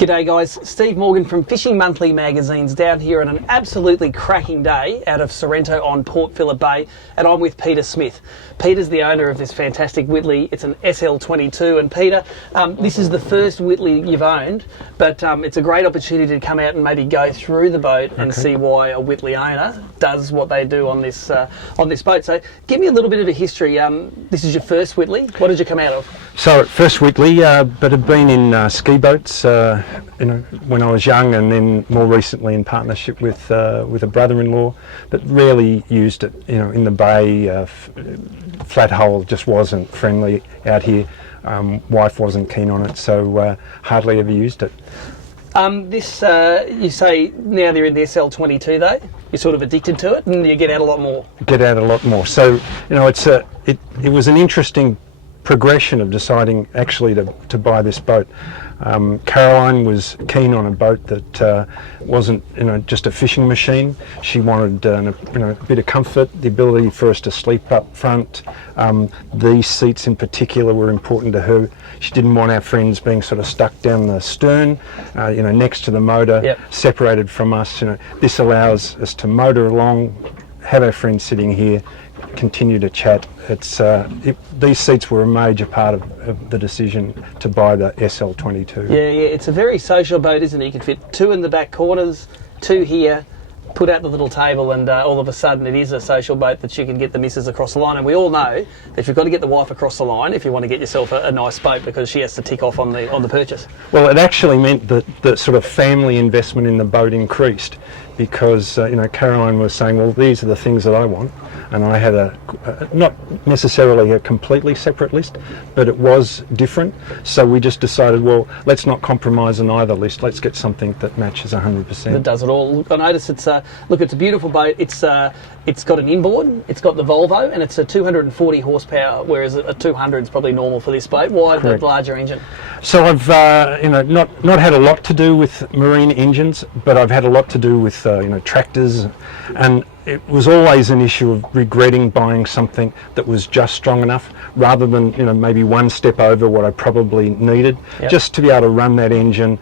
G'day guys, Steve Morgan from Fishing Monthly Magazine's down here on an absolutely cracking day out of Sorrento on Port Phillip Bay, and I'm with Peter Smith. Peter's the owner of this fantastic Whittley. It's an SL22, and Peter, this is the first Whittley you've owned, but it's a great opportunity to come out and maybe go through the boat and see why a Whittley owner does what they do on this boat. So give me a little bit of a history. This is your first Whittley. What did you come out of? So first Whittley, but had been in ski boats, when I was young, and then more recently in partnership with a brother-in-law, but rarely used it. In the bay, flat hull just wasn't friendly out here. Wife wasn't keen on it, so hardly ever used it. You say now they're in the SL22 though, you're sort of addicted to it and you get out a lot more. Get out a lot more. So, it was an interesting progression of deciding actually to buy this boat. Caroline was keen on a boat that wasn't just a fishing machine. She wanted a bit of comfort, the ability for us to sleep up front. These seats in particular were important to her. She didn't want our friends being sort of stuck down the stern, next to the motor, separated from us. This allows us to motor along, have our friends sitting here, continue to chat. These seats were a major part of the decision to buy the SL22. Yeah, it's a very social boat, isn't it? You can fit two in the back corners, two here, put out the little table, and all of a sudden it is a social boat that you can get the missus across the line. And we all know that you've got to get the wife across the line if you want to get yourself a nice boat, because she has to tick off on the purchase. Well, it actually meant that the sort of family investment in the boat increased, because Caroline was saying, well, these are the things that I want, and I had not necessarily a completely separate list, but it was different. So we just decided, well, let's not compromise on either list. Let's get something that matches 100%. That does it all. Look, I notice it's a beautiful boat. It's got an inboard, it's got the Volvo, and it's a 240 horsepower, whereas a 200 is probably normal for this boat. Why the larger engine? So I've not had a lot to do with marine engines, but I've had a lot to do with tractors, and it was always an issue of regretting buying something that was just strong enough, rather than maybe one step over what I probably needed, just to be able to run that engine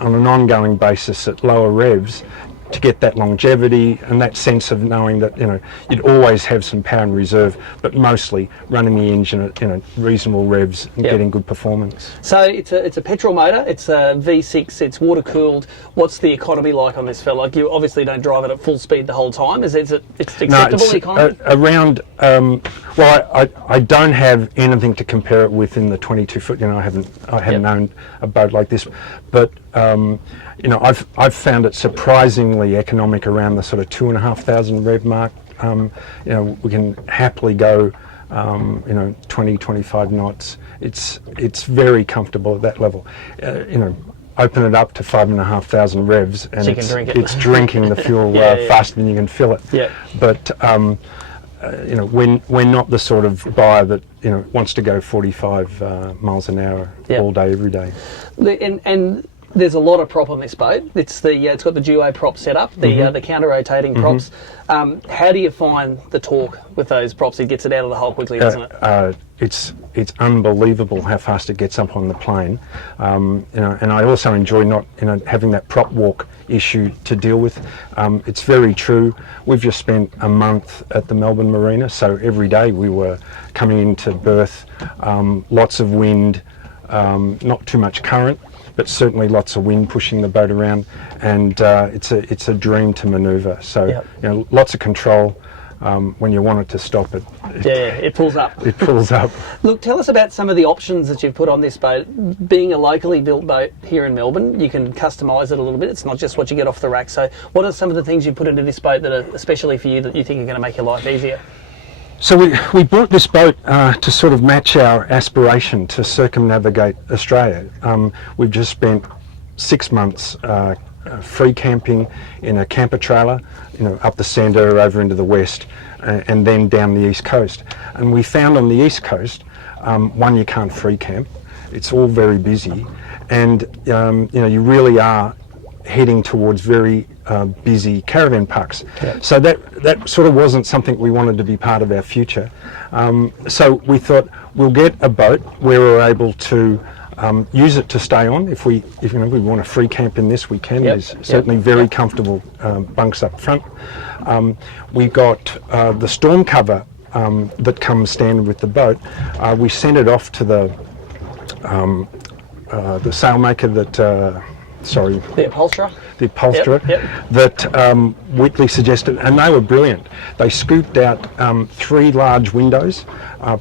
on an ongoing basis at lower revs, to get that longevity and that sense of knowing that you'd always have some power in reserve, but mostly running the engine at reasonable revs and getting good performance. So it's a petrol motor, it's a V6, it's water cooled. What's the economy like on this fella? Like, you obviously don't drive it at full speed the whole time. It's acceptable economy? Around I don't have anything to compare it with in the 22 foot. I haven't owned a boat like this, but I've found it surprisingly economic around the sort of 2,500 rev mark. We can happily go 20, 25 knots. It's very comfortable at that level. Open it up to 5,500 revs, and it's drinking the fuel faster than you can fill it. Yeah. But we're not the sort of buyer that wants to go 45 miles an hour all day, every day. And there's a lot of prop on this boat. It's got the duo prop set up, the counter-rotating props. How do you find the torque with those props? It gets it out of the hull quickly, doesn't it? It's unbelievable how fast it gets up on the plane. And I also enjoy not having that prop walk issue to deal with. It's very true. We've just spent a month at the Melbourne Marina, so every day we were coming into berth, lots of wind, not too much current, but certainly lots of wind pushing the boat around, and it's a dream to manoeuvre. So lots of control. When you want it to stop, it pulls up. It pulls up. Look, tell us about some of the options that you've put on this boat. Being a locally built boat here in Melbourne, you can customise it a little bit. It's not just what you get off the rack. So what are some of the things you put into this boat that are especially for you, that you think are going to make your life easier? So we bought this boat to sort of match our aspiration to circumnavigate Australia. We've just spent 6 months free camping in a camper trailer, up the centre, over into the west, and then down the east coast. And we found on the east coast, you can't free camp. It's all very busy, and you really are heading towards very busy caravan parks. So that sort of wasn't something we wanted to be part of our future. So we thought we'll get a boat where we're able to use it to stay on. If we want to free camp in this, we can. There's certainly very comfortable bunks up front. We got the storm cover that comes standard with the boat. We sent it off to the sailmaker that, the upholsterer. The upholsterer that Whittley suggested, and they were brilliant. They scooped out 3 large windows,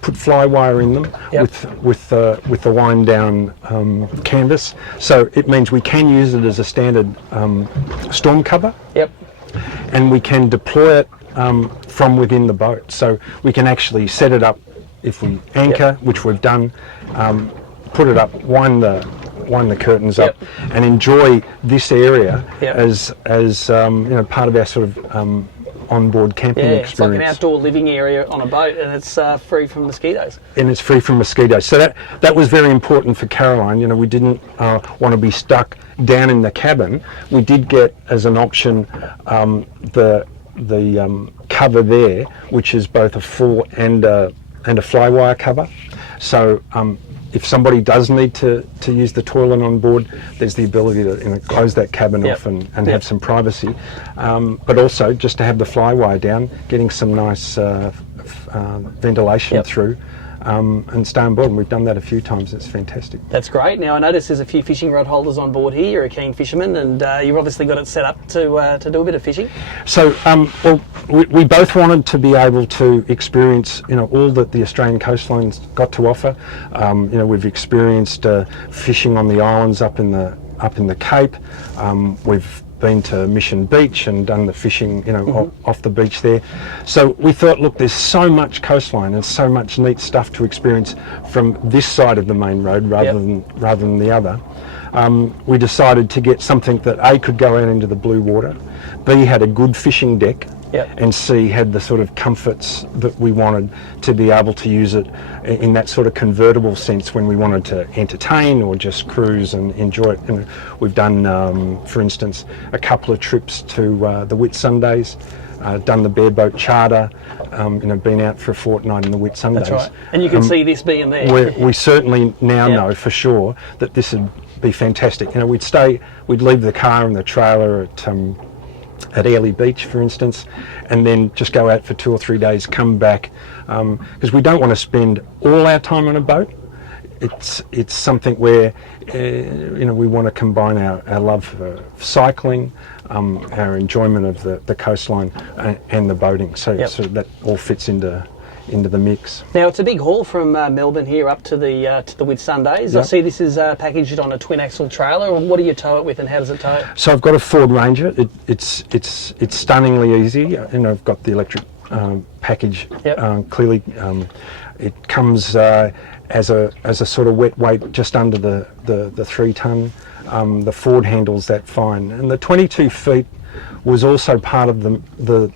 put fly wire in them with the wind down canvas. So it means we can use it as a standard storm cover. And we can deploy it from within the boat. So we can actually set it up if we anchor, which we've done, put it up, wind the curtains up, and enjoy this area as part of our sort of onboard camping experience. It's like an outdoor living area on a boat, and it's free from mosquitoes. And it's free from mosquitoes. So that was very important for Caroline. You know, we didn't want to be stuck down in the cabin. We did get as an option the cover there, which is both a full and a fly wire cover. So if somebody does need to use the toilet on board, there's the ability to close that cabin off and have some privacy. But also just to have the fly wire down, getting some nice ventilation through, and stay on board. And we've done that a few times. It's fantastic. That's great. Now I notice there's a few fishing rod holders on board here. You're a keen fisherman, and you've obviously got it set up to do a bit of fishing. So we both wanted to be able to experience all that the Australian coastline's got to offer. We've experienced fishing on the islands up in the Cape. We've been to Mission Beach and done the fishing, off the beach there. So we thought, look, there's so much coastline and so much neat stuff to experience from this side of the main road rather than the other. We decided to get something that A, could go out into the blue water, B, had a good fishing deck, and C, had the sort of comforts that we wanted to be able to use it in that sort of convertible sense when we wanted to entertain or just cruise and enjoy it. And we've done, for instance, a couple of trips to the Whitsundays, done the bareboat charter, been out for a fortnight in the Whitsundays. That's right. And you can see this being there. We certainly now know for sure that this would be fantastic. We'd leave the car and the trailer at Airlie Beach, for instance, and then just go out for 2 or 3 days, come back, because we don't want to spend all our time on a boat. It's something where we want to combine our love for cycling, our enjoyment of the coastline, and the boating. So that all fits into the mix. Now it's a big haul from Melbourne here up to the Whitsundays. I see this is packaged on a twin axle trailer. What do you tow it with, and how does it tow? So I've got a Ford Ranger. It's stunningly easy. I've got the electric package. Clearly, it comes as a sort of wet weight just under the 3 tonne. The Ford handles that fine, and the 22 feet was also part of the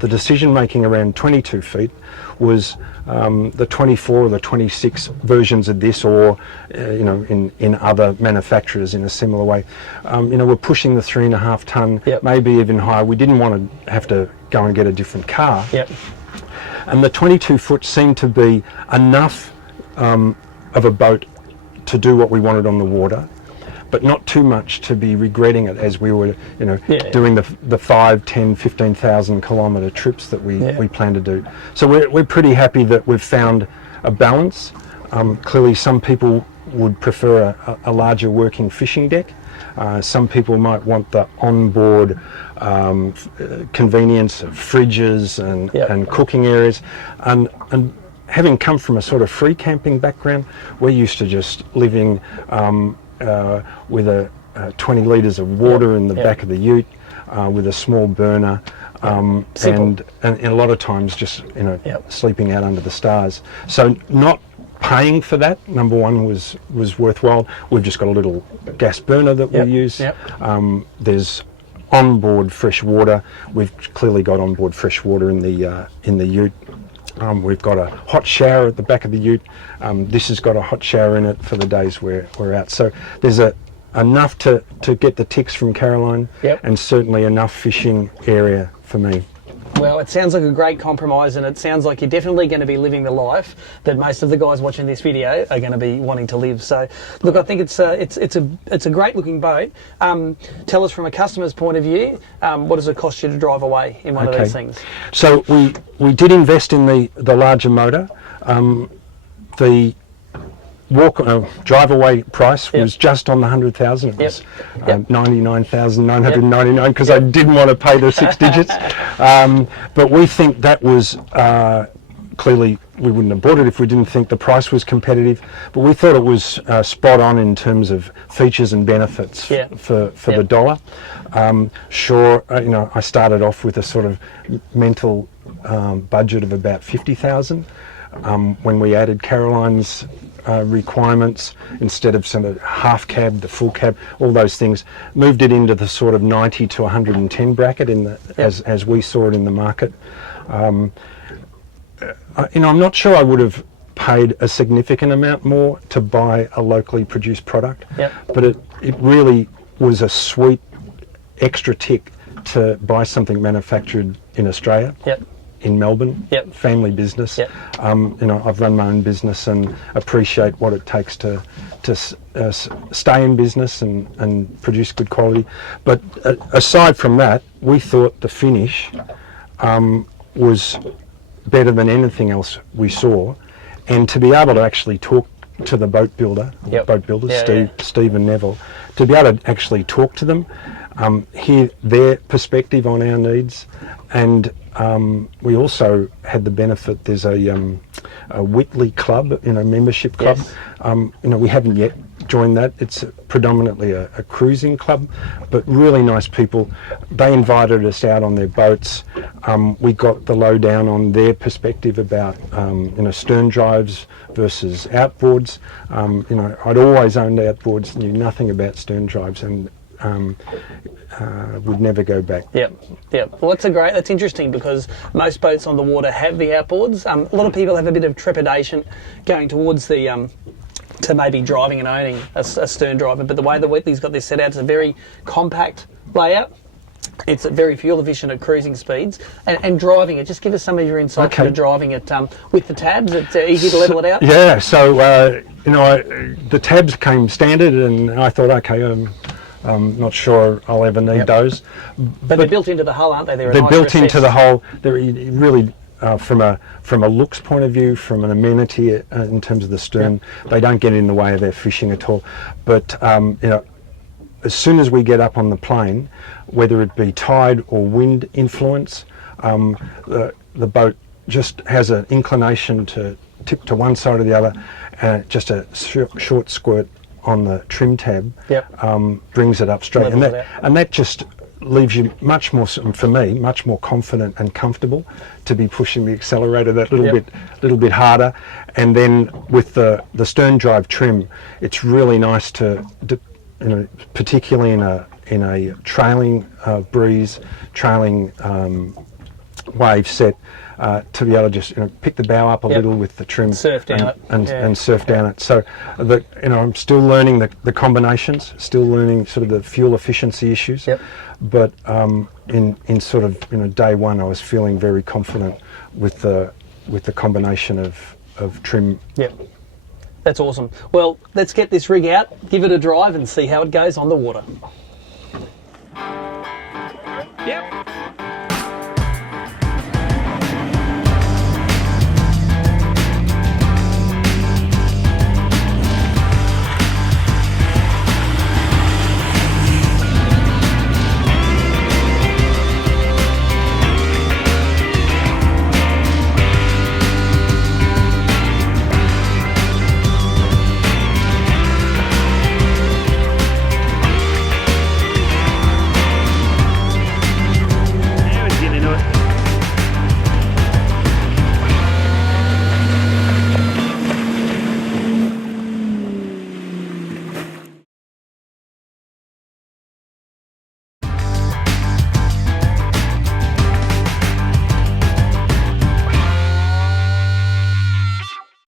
decision making around 22 feet. Was the 24 or the 26 versions of this, or in other manufacturers in a similar way. We're pushing the 3.5 tonne, maybe even higher. We didn't want to have to go and get a different car. And the 22 foot seemed to be enough of a boat to do what we wanted on the water, but not too much to be regretting it as we were, doing the 5, 10, 15,000 kilometre trips that we plan to do. So we're pretty happy that we've found a balance. Clearly, some people would prefer a larger working fishing deck. Some people might want the onboard convenience of fridges and cooking areas. And having come from a sort of free camping background, we're used to just living with 20 litres of water in the back of the ute, with a small burner, and a lot of times just sleeping out under the stars. So not paying for that, number one, was worthwhile. We've just got a little gas burner that we use. There's onboard fresh water. We've clearly got onboard fresh water in the ute. We've got a hot shower at the back of the ute. This has got a hot shower in it for the days we're out. So there's enough to get the ticks from Caroline, and certainly enough fishing area for me. Well, it sounds like a great compromise, and it sounds like you're definitely going to be living the life that most of the guys watching this video are going to be wanting to live. So, look, I think it's a great looking boat. Tell us from a customer's point of view, what does it cost you to drive away in one of these things? So we did invest in the larger motor. The drive away price was just on the 100,000. It was 99,999 because I didn't want to pay the 6 digits. But we think that was clearly, we wouldn't have bought it if we didn't think the price was competitive. But we thought it was spot on in terms of features and benefits for the dollar. Sure, I started off with a sort of mental budget of about 50,000. When we added Caroline's requirements, instead of some half cab, the full cab, all those things, moved it into the sort of 90 to 110 bracket as we saw it in the market. I'm not sure I would have paid a significant amount more to buy a locally produced product, but it really was a sweet extra tick to buy something manufactured in Australia. In Melbourne, family business. I've run my own business and appreciate what it takes to stay in business and produce good quality. But aside from that, we thought the finish was better than anything else we saw, and to be able to actually talk to the boat builders, Steve and Neville, to be able to actually talk to them, hear their perspective on our needs, and we also had the benefit. There's a Whittley club, membership club. We haven't yet joined that. It's predominantly a cruising club, but really nice people. They invited us out on their boats. We got the lowdown on their perspective about stern drives versus outboards. I'd always owned outboards, knew nothing about stern drives, and would never go back. Well, that's interesting, because most boats on the water have the outboards. A lot of people have a bit of trepidation going towards the to maybe driving and owning a stern driver, but the way the Whitley's got this set out, it's a very compact layout. It's very fuel efficient at cruising speeds, and driving it. Just give us some of your insights for driving it with the tabs. It's easy to level it out. Yeah, so the tabs came standard, and I thought, okay, I'm not sure I'll ever need those. But they're built into the hull, aren't they? They're built into the hull. They're really, from a looks point of view, from an amenity in terms of the stern, they don't get in the way of their fishing at all. But as soon as we get up on the plane, whether it be tide or wind influence, the boat just has an inclination to tip to one side or the other, and just a short squirt on the trim tab brings it up straight, and that just leaves you much more, for me, much more confident and comfortable to be pushing the accelerator that little bit harder. And then with the stern drive trim, it's really nice to particularly in a trailing breeze, trailing wave set, to be able to just pick the bow up a little with the trim, surf down it, and surf down it. So I'm still learning the combinations, still learning sort of the fuel efficiency issues. But in sort of day one, I was feeling very confident with the combination of trim. That's awesome. Well, let's get this rig out, give it a drive, and see how it goes on the water.